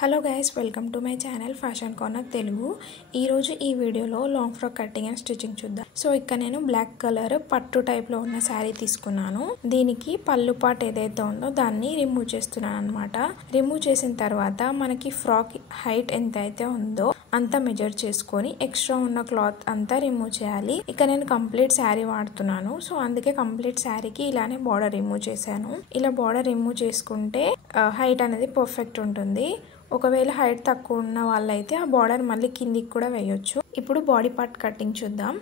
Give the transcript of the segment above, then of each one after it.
Hello guys, welcome to my channel fashion corner Telugu. ఈరోజు ఈ వీడియోలో long frock cutting and stitching చూద్దాం. So ఇక్కడ నేను బ్లాక్ కలర్ పట్టు టైప్లో ఉన్న శారీ తీసుకున్నాను. దీనికి పళ్ళు పార్ట్ ఏదైతే ఉందో దాన్ని రిమూవ్ చేస్తున్నాను అనమాట. రిమూవ్ చేసిన తర్వాత మనకి ఫ్రాక్ హైట్ ఎంత అయితే ఉందో అంతా మెజర్ చేసుకొని ఎక్స్ట్రా ఉన్న క్లాత్ అంతా రిమూవ్ చేయాలి. ఇక నేను కంప్లీట్ శారీ వాడుతున్నాను. సో అందుకే కంప్లీట్ శారీకి ఇలానే బార్డర్ రిమూవ్ చేశాను. ఇలా బార్డర్ రిమూవ్ చేసుకుంటే హైట్ అనేది పర్ఫెక్ట్ ఉంటుంది. ఒకవేళ హైట్ తక్కువ ఉన్న వాళ్ళైతే ఆ బార్డర్ మళ్ళీ కిందికి కూడా వేయొచ్చు. ఇప్పుడు బాడీ పార్ట్ కటింగ్ చూద్దాం.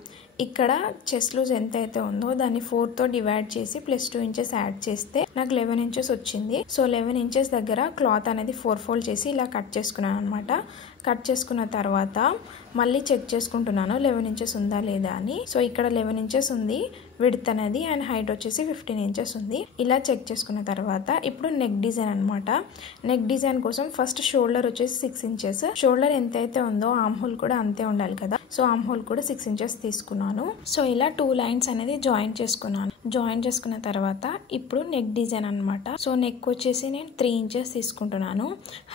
ఇక్కడ చెస్ట్ లూజ్ ఎంత అయితే ఉందో దాన్ని 4తో డివైడ్ చేసి +2 ఇంచెస్ యాడ్ చేస్తే నాకు 11 ఇంచెస్ వచ్చింది. సో 11 ఇంచెస్ దగ్గర క్లాత్ అనేది 4 ఫోల్డ్ చేసి ఇలా కట్ చేసుకున్నాను అనమాట. కట్ చేసుకున్న తర్వాత మళ్ళీ చెక్ చేసుకుంటున్నాను 11 ఇంచెస్ ఉందా లేదా అని. సో ఇక్కడ 11 ఇంచెస్ ఉంది విడ్త్ అనేది, అండ్ హైట్ వచ్చేసి 15 ఇంచెస్ ఉంది. ఇలా చెక్ చేసుకున్న తర్వాత ఇప్పుడు నెక్ డిజైన్ అనమాట. నెక్ డిజైన్ కోసం ఫస్ట్ షోల్డర్ వచ్చేసి 6 ఇంచెస్. షోల్డర్ ఎంత అయితే ఉందో ఆర్మ్ హోల్ కూడా అంతే ఉండాలి కదా. సో ఆర్మ్ హోల్ కూడా 6 ఇంచెస్ తీసుకున్నాను. సో ఇలా 2 లైన్స్ అనేది జాయిన్ చేసుకున్నాను. జాయిన్ చేసుకున్న తర్వాత ఇప్పుడు నెక్ డిజైన్ అనమాట. సో నెక్ వచ్చేసి నేను 3 ఇంచెస్ తీసుకుంటున్నాను.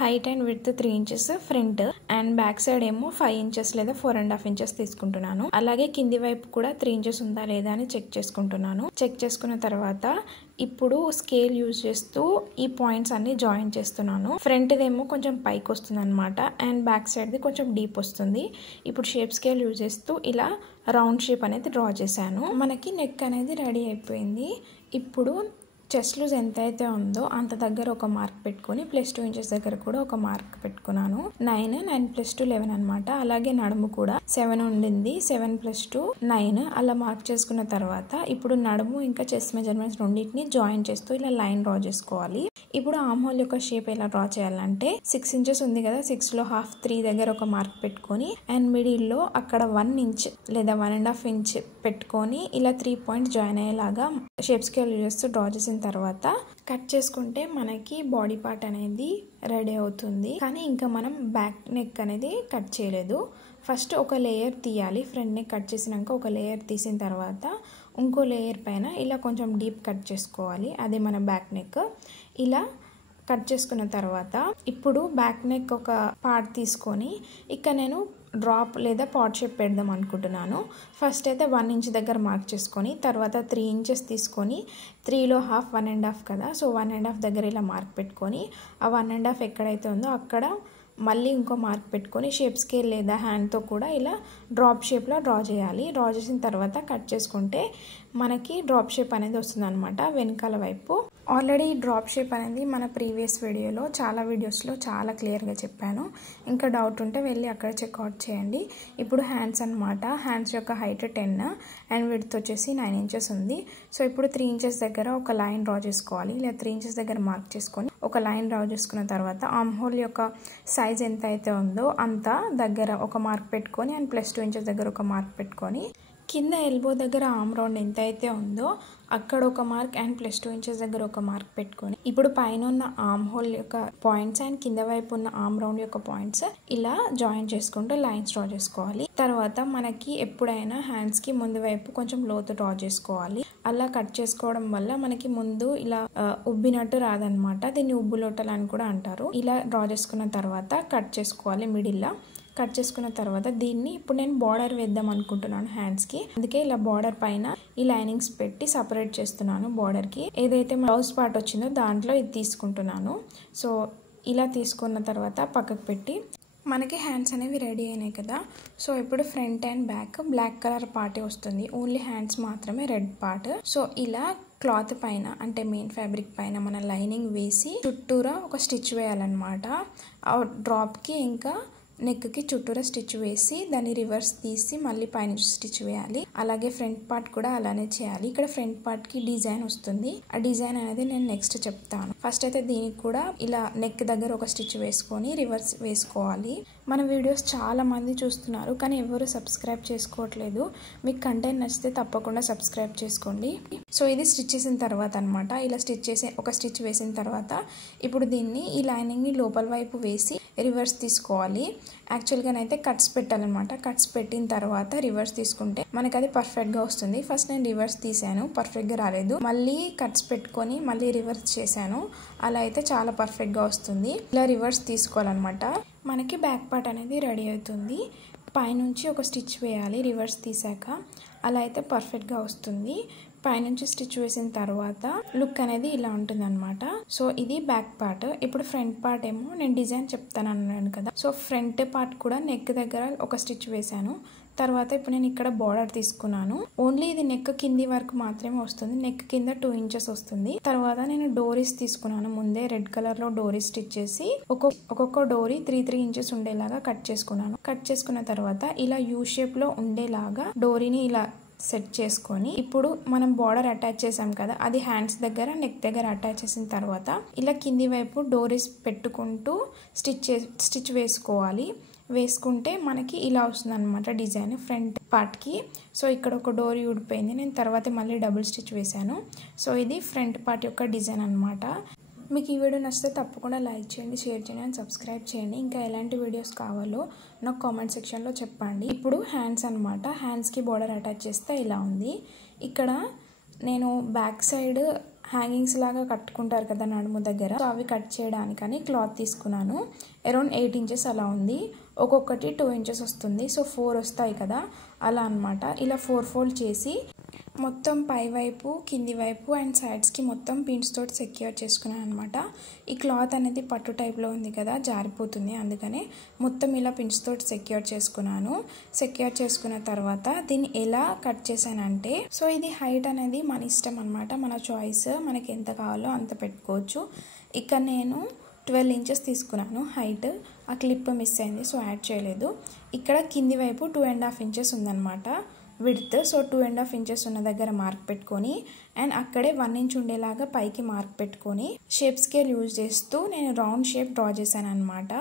Height and width 3 inches front, and back side ఏమో 5 ఇంచెస్ లేదా 4.5 ఇంచెస్ తీసుకుంటున్నాను. అలాగే కింది వైపు కూడా 3 ఇంచెస్ ఉందా లేదా అని చెక్ చేసుకుంటున్నాను. చెక్ చేసుకున్న తర్వాత ఇప్పుడు స్కేల్ యూజ్ చేస్తూ ఈ పాయింట్స్ అన్ని జాయిన్ చేస్తున్నాను. ఫ్రంట్ దేమో కొంచెం పైకి వస్తుంది అనమాట, అండ్ బ్యాక్ సైడ్ ది కొంచెం డీప్ వస్తుంది. ఇప్పుడు షేప్ స్కేల్ యూజ్ చేస్తూ ఇలా రౌండ్ షేప్ అనేది డ్రా చేశాను. మనకి నెక్ అనేది రెడీ అయిపోయింది. ఇప్పుడు చెస్ట్ లూజ్ ఎంత అయితే ఉందో అంత దగ్గర ఒక మార్క్ పెట్టుకొని +2 ఇంచెస్ దగ్గర కూడా ఒక మార్క్ పెట్టుకున్నాను. 9 + 2 11 అనమాట. అలాగే నడుము కూడా 7 ఉండింది. 7 + 2 9 అలా మార్క్ చేసుకున్న తర్వాత ఇప్పుడు నడుము ఇంకా చెస్ట్ మెజర్మెంట్స్ రెండింటిని జాయిన్ చేస్తూ ఇలా లైన్ డ్రా చేసుకోవాలి. ఇప్పుడు ఆర్మ్ హోల్ యొక్క షేప్ ఎలా డ్రా చేయాలంటే 6 ఇంచెస్ ఉంది కదా, 6లో ½ 3 దగ్గర ఒక మార్క్ పెట్టుకొని అండ్ మిడిల్లో అక్కడ 1 ఇంచ్ లేదా 1.5 ఇంచ్ పెట్టుకొని ఇలా 3 పాయింట్స్ జాయిన్ అయ్యేలాగా షేప్ స్కేల్ యూజ్ చేస్తూ డ్రా చేసిన తర్వాత కట్ చేసుకుంటే మనకి బాడీ పార్ట్ అనేది రెడీ అవుతుంది. కానీ ఇంకా మనం బ్యాక్ నెక్ అనేది కట్ చేయలేదు. ఫస్ట్ ఒక లేయర్ తీయాలి. ఫ్రంట్ నెక్ కట్ చేసినాక ఒక లేయర్ తీసిన తర్వాత ఇంకో లేయర్ పైన ఇలా కొంచెం డీప్ కట్ చేసుకోవాలి. అదే మన బ్యాక్ నెక్. ఇలా కట్ చేసుకున్న తర్వాత ఇప్పుడు బ్యాక్ నెక్ ఒక పార్ట్ తీసుకొని ఇక్కడ నేను డ్రాప్ లేదా పాట్ షేప్ పెడదాం అనుకుంటున్నాను. ఫస్ట్ అయితే 1 ఇంచ్ దగ్గర మార్క్ చేసుకొని తర్వాత 3 ఇంచెస్ తీసుకొని 3లో ½ 1.5 కదా. సో 1.5 దగ్గర ఇలా మార్క్ పెట్టుకొని ఆ 1.5 ఎక్కడైతే ఉందో అక్కడ మళ్ళీ ఇంకో మార్క్ పెట్టుకొని షేప్ స్కేల్ లేదా హ్యాండ్తో కూడా ఇలా డ్రాప్ షేప్లో డ్రా చేయాలి. డ్రా చేసిన తర్వాత కట్ చేసుకుంటే మనకి డ్రాప్ షేప్ అనేది వస్తుంది అనమాట వెనకాల వైపు. ఆల్రెడీ డ్రాప్ షేప్ అనేది మన ప్రీవియస్ వీడియోలో చాలా వీడియోస్లో చాలా క్లియర్గా చెప్పాను. ఇంకా డౌట్ ఉంటే వెళ్ళి అక్కడ చెక్అవుట్ చేయండి. ఇప్పుడు హ్యాండ్స్ అనమాట. హ్యాండ్స్ యొక్క హైట్ 10 అండ్ విడ్త్ వచ్చేసి 9 ఇంచెస్ ఉంది. సో ఇప్పుడు 3 ఇంచెస్ దగ్గర ఒక లైన్ డ్రా చేసుకోవాలి. ఇలా 3 ఇంచెస్ దగ్గర మార్క్ చేసుకొని ఒక లైన్ డ్రా చేసుకున్న తర్వాత ఆర్మ్ హోల్ యొక్క సైజ్ ఎంత అయితే ఉందో అంత దగ్గర ఒక మార్క్ పెట్టుకొని అండ్ +2 ఇంచెస్ దగ్గర ఒక మార్క్ పెట్టుకొని కింద ఎల్బో దగ్గర ఆర్మ్ రౌండ్ ఎంత అయితే ఉందో అక్కడ ఒక మార్క్ అండ్ +2 ఇంచెస్ దగ్గర ఒక మార్క్ పెట్టుకొని ఇప్పుడు పైన ఉన్న ఆర్మ్ హోల్ యొక్క పాయింట్స్ అండ్ కింద వైపు ఉన్న ఆర్మ్ రౌండ్ యొక్క పాయింట్స్ ఇలా జాయిన్ చేసుకుంటూ లైన్స్ డ్రా చేసుకోవాలి. తర్వాత మనకి ఎప్పుడైనా హ్యాండ్స్ కి ముందు వైపు కొంచెం లోతు డ్రా చేసుకోవాలి. అలా కట్ చేసుకోవడం వల్ల మనకి ముందు ఇలా ఉబ్బినట్టు రాదనమాట. దీన్ని ఉబ్బులొట్టలు అని కూడా అంటారు. ఇలా డ్రా చేసుకున్న తర్వాత కట్ చేసుకోవాలి. మిడిల్లో కట్ చేసుకున్న తర్వాత దీన్ని ఇప్పుడు నేను బార్డర్ వేద్దాం అనుకుంటున్నాను హ్యాండ్స్కి. అందుకే ఇలా బార్డర్ పైన ఈ లైనింగ్స్ పెట్టి సపరేట్ చేస్తున్నాను. బార్డర్కి ఏదైతే బ్లౌజ్ పార్ట్ వచ్చిందో దాంట్లో ఇది తీసుకుంటున్నాను. సో ఇలా తీసుకున్న తర్వాత పక్కకు పెట్టి మనకి హ్యాండ్స్ అనేవి రెడీ అయినాయి కదా. సో ఇప్పుడు front and back black colour పార్టే వస్తుంది. ఓన్లీ హ్యాండ్స్ మాత్రమే రెడ్ పార్ట్. సో ఇలా క్లాత్ పైన అంటే మెయిన్ ఫ్యాబ్రిక్ పైన మన లైనింగ్ వేసి చుట్టూరా ఒక స్టిచ్ వేయాలన్నమాట. ఆ డ్రాప్కి ఇంకా నెక్కి చుట్టూరా స్టిచ్ వేసి దాన్ని రివర్స్ తీసి మళ్ళీ పైన స్టిచ్ వేయాలి. అలాగే ఫ్రంట్ పార్ట్ కూడా అలానే చేయాలి. ఇక్కడ ఫ్రంట్ పార్ట్ కి డిజైన్ వస్తుంది. ఆ డిజైన్ అనేది నేను నెక్స్ట్ చెప్తాను. ఫస్ట్ అయితే దీనికి కూడా ఇలా నెక్ దగ్గర ఒక స్టిచ్ వేసుకొని రివర్స్ వేసుకోవాలి. మన వీడియోస్ చాలా మంది చూస్తున్నారు కానీ ఎవరు సబ్స్క్రైబ్ చేసుకోవట్లేదు. మీకు కంటెంట్ నచ్చితే తప్పకుండా సబ్స్క్రైబ్ చేసుకోండి. సో ఇది స్టిచ్ చేసిన తర్వాత అనమాట. ఇలా ఒక స్టిచ్ వేసిన తర్వాత ఇప్పుడు దీన్ని ఈ లైనింగ్ ని లోపల వైపు వేసి రివర్స్ తీసుకోవాలి. యాక్చువల్గానైతే కట్స్ పెట్టాలన్నమాట. కట్స్ పెట్టిన తర్వాత రివర్స్ తీసుకుంటే మనకి అది పర్ఫెక్ట్గా వస్తుంది. ఫస్ట్ నేను రివర్స్ తీసాను, పర్ఫెక్ట్గా రాలేదు. మళ్ళీ కట్స్ పెట్టుకొని మళ్ళీ రివర్స్ చేశాను. అలా అయితే చాలా పర్ఫెక్ట్గా వస్తుంది. ఇలా రివర్స్ తీసుకోవాలన్నమాట. మనకి బ్యాక్ పార్ట్ అనేది రెడీ అవుతుంది. పైనుంచి ఒక స్టిచ్ వేయాలి రివర్స్ తీసాక, అలా అయితే పర్ఫెక్ట్గా వస్తుంది. పైనుంచి స్టిచ్ వేసిన తర్వాత లుక్ అనేది ఇలా ఉంటుంది అనమాట. సో ఇది బ్యాక్ పార్ట్. ఇప్పుడు ఫ్రంట్ పార్ట్ ఏమో నేను డిజైన్ చెప్తాను అన్నాను కదా, సో ఫ్రంట్ పార్ట్ కూడా నెక్ దగ్గర ఒక స్టిచ్ వేసాను. తర్వాత ఇప్పుడు నేను ఇక్కడ బార్డర్ తీసుకున్నాను. ఓన్లీ ఇది నెక్ కింది వరకు మాత్రమే వస్తుంది, నెక్ కింద 2 ఇంచెస్ వస్తుంది. తర్వాత నేను డోరీస్ తీసుకున్నాను. ముందే రెడ్ కలర్ లో డోరీ స్టిచ్ చేసి ఒక్కొక్క డోరీ 3 ఇంచెస్ ఉండేలాగా కట్ చేసుకున్నాను. కట్ చేసుకున్న తర్వాత ఇలా యూ షేప్ లో ఉండేలాగా డోరీని ఇలా సెట్ చేసుకొని, ఇప్పుడు మనం బార్డర్ అటాచ్ చేసాం కదా, అది హ్యాండ్స్ దగ్గర నెక్ దగ్గర అటాచ్ చేసిన తర్వాత ఇలా కింది వైపు డోరీస్ పెట్టుకుంటూ స్టిచ్ వేసుకోవాలి. వేసుకుంటే మనకి ఇలా వస్తుంది అనమాట డిజైన్ ఫ్రంట్ పార్ట్కి. సో ఇక్కడ ఒక డోరీ ఊడిపోయింది, నేను తర్వాత మళ్ళీ డబుల్ స్టిచ్ వేసాను. సో ఇది ఫ్రంట్ పార్ట్ యొక్క డిజైన్ అనమాట. మీకు ఈ వీడియో నచ్చితే తప్పకుండా లైక్ చేయండి, షేర్ చేయండి అండ్ సబ్స్క్రైబ్ చేయండి. ఇంకా ఎలాంటి వీడియోస్ కావాలో నాకు కామెంట్ సెక్షన్లో చెప్పండి. ఇప్పుడు హ్యాండ్స్ అనమాట. హ్యాండ్స్కి బార్డర్ అటాచ్ చేస్తే ఇలా ఉంది. ఇక్కడ నేను బ్యాక్ సైడ్ హ్యాంగింగ్స్ లాగా కట్టుకుంటారు కదా నడుము దగ్గర, సో అవి కట్ చేయడానికని క్లాత్ తీసుకున్నాను. అరౌండ్ 8 ఇంచెస్ అలా ఉంది. ఒక్కొక్కటి 2 ఇంచెస్ వస్తుంది. సో 4 వస్తాయి కదా, అలా అనమాట. ఇలా 4 ఫోల్డ్ చేసి మొత్తం పై వైపు కింది వైపు అండ్ సైడ్స్కి మొత్తం పిన్స్ తోటి సెక్యూర్ చేసుకున్నాను అనమాట. ఈ క్లాత్ అనేది పట్టు టైప్లో ఉంది కదా, జారిపోతుంది, అందుకనే మొత్తం ఇలా పిన్స్ తోటి సెక్యూర్ చేసుకున్నాను. సెక్యూర్ చేసుకున్న తర్వాత దీన్ని ఎలా కట్ చేశానంటే, సో ఇది హైట్ అనేది మన ఇష్టం అనమాట, మన చాయిస్, మనకి ఎంత కావాలో అంత పెట్టుకోవచ్చు. ఇక్కడ నేను 12 ఇంచెస్ తీసుకున్నాను హైట్. ఆ క్లిప్ మిస్ అయింది, సో యాడ్ చేయలేదు. ఇక్కడ కింది వైపు 2.5 ఇంచెస్ ఉందన్నమాట విడ్త్. సో 2.5 ఇంచెస్ ఉన్న దగ్గర మార్క్ పెట్టుకొని అండ్ అక్కడే 1 ఇంచ్ ఉండేలాగా పైకి మార్క్ పెట్టుకొని షేప్ స్కేల్ యూజ్ చేస్తూ నేను రౌండ్ షేప్ డ్రా చేశాను అనమాట.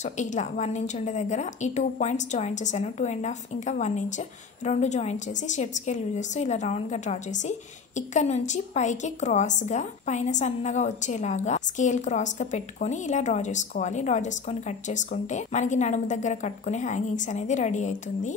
సో ఇలా 1 ఇంచ్ ఉండే దగ్గర ఈ 2 పాయింట్స్ జాయిన్ చేశాను. 2.5 ఇంకా 1 ఇంచ్ 2 జాయిన్ చేసి షేప్ స్కేల్ యూజ్ చేస్తూ ఇలా రౌండ్గా డ్రా చేసి ఇక్కడ నుంచి పైకి క్రాస్గా పైన సన్నగా వచ్చేలాగా స్కేల్ క్రాస్గా పెట్టుకొని ఇలా డ్రా చేసుకోవాలి. డ్రా చేసుకొని కట్ చేసుకుంటే మనకి నడుము దగ్గర కట్టుకునే హ్యాంగింగ్స్ అనేది రెడీ అవుతుంది.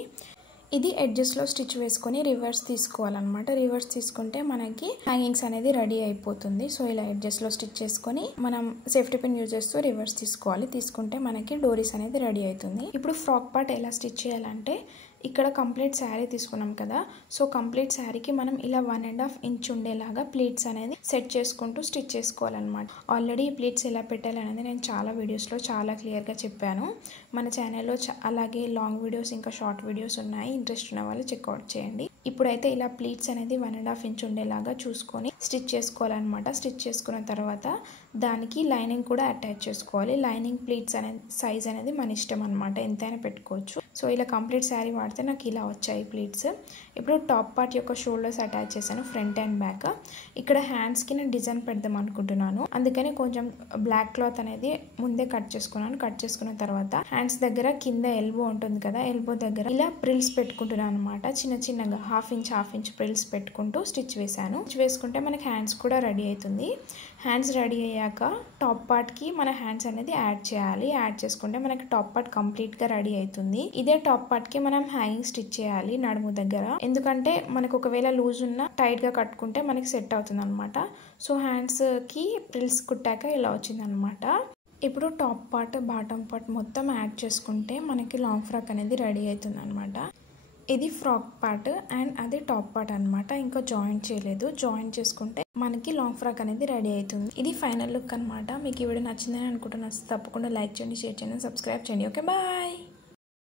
ఇది ఎడ్జెస్లో స్టిచ్ వేసుకొని రివర్స్ తీసుకోవాలన్నమాట. రివర్స్ తీసుకుంటే మనకి హ్యాంగింగ్స్ అనేది రెడీ అయిపోతుంది. సో ఇలా ఎడ్జెస్లో స్టిచ్ చేసుకొని మనం సేఫ్టీ పిన్ యూజ్ చేస్తూ రివర్స్ తీసుకోవాలి. తీసుకుంటే మనకి డోరీస్ అనేది రెడీ అవుతుంది. ఇప్పుడు ఫ్రాక్ పార్ట్ ఎలా స్టిచ్ చేయాలంటే, ఇక్కడ కంప్లీట్ శారీ తీసుకున్నాం కదా, సో కంప్లీట్ శారీకి మనం ఇలా 1.5 ఇంచ్ ఉండేలాగా ప్లీట్స్ అనేది సెట్ చేసుకుంటూ స్టిచ్ చేసుకోవాలన్నమాట. ఆల్రెడీ ఈ ప్లీట్స్ ఎలా పెట్టాలనేది నేను చాలా వీడియోస్లో చాలా క్లియర్గా చెప్పాను. మన ఛానల్లో అలాగే లాంగ్ వీడియోస్ ఇంకా షార్ట్ వీడియోస్ ఉన్నాయి, ఇంట్రెస్ట్ ఉన్న వాళ్ళు చెక్అవుట్ చేయండి. ఇప్పుడైతే ఇలా ప్లీట్స్ అనేది 1.5 ఇంచ్ ఉండేలాగా చూసుకొని స్టిచ్ చేసుకోవాలన్నమాట. స్టిచ్ చేసుకున్న తర్వాత దానికి లైనింగ్ కూడా అటాచ్ చేసుకోవాలి. లైనింగ్ ప్లీట్స్ అనేది సైజ్ అనేది మన ఇష్టం అనమాట, ఎంతైనా పెట్టుకోవచ్చు. సో ఇలా కంప్లీట్ శారీ వాడితే నాకు ఇలా వచ్చాయి ప్లీట్స్. ఇప్పుడు టాప్ పార్ట్ యొక్క షోల్డర్స్ అటాచ్ చేశాను, ఫ్రంట్ అండ్ బ్యాక్. ఇక్కడ హ్యాండ్స్కి నేను డిజైన్ పెడదాం అనుకుంటున్నాను, అందుకని కొంచెం బ్లాక్ క్లాత్ అనేది ముందే కట్ చేసుకున్నాను. కట్ చేసుకున్న తర్వాత హ్యాండ్స్ దగ్గర కింద ఎల్బో ఉంటుంది కదా, ఎల్బో దగ్గర ఇలా ప్రిల్స్ పెట్టుకుంటున్నాను అనమాట. చిన్న చిన్నగా హాఫ్ ఇంచ్ ప్రిల్స్ పెట్టుకుంటూ స్టిచ్ వేసాను. స్టిచ్ వేసుకుంటే మనకి హ్యాండ్స్ కూడా రెడీ అవుతుంది. హ్యాండ్స్ రెడీ అయ్యాక టాప్ పార్ట్కి మన హ్యాండ్స్ అనేది యాడ్ చేయాలి. యాడ్ చేసుకుంటే మనకి టాప్ పార్ట్ కంప్లీట్గా రెడీ అవుతుంది. ఇదే టాప్ పార్ట్కి మనం హ్యాంగింగ్ స్టిచ్ చేయాలి నడుము దగ్గర, ఎందుకంటే మనకు ఒకవేళ లూజ్ ఉన్నా టైట్గా కట్టుకుంటే మనకి సెట్ అవుతుంది అనమాట. సో హ్యాండ్స్కి ప్రిల్స్ కుట్టాక ఇలా వచ్చింది అనమాట. ఇప్పుడు టాప్ పార్ట్ బాటమ్ పార్ట్ మొత్తం యాడ్ చేసుకుంటే మనకి లాంగ్ ఫ్రాక్ అనేది రెడీ అవుతుంది అనమాట. ఇది ఫ్రాక్ పార్ట్ అండ్ అది టాప్ పార్ట్ అనమాట. ఇంకా జాయింట్ చేయలేదు, జాయింట్ చేసుకుంటే మనకి లాంగ్ ఫ్రాక్ అనేది రెడీ అవుతుంది. ఇది ఫైనల్ లుక్ అనమాట. మీకు ఈ వీడియో నచ్చిందని అనుకుంటున్నాను. తప్పకుండా లైక్ చేయండి, షేర్ చేయండి, సబ్స్క్రైబ్ చేయండి. Okay, bye.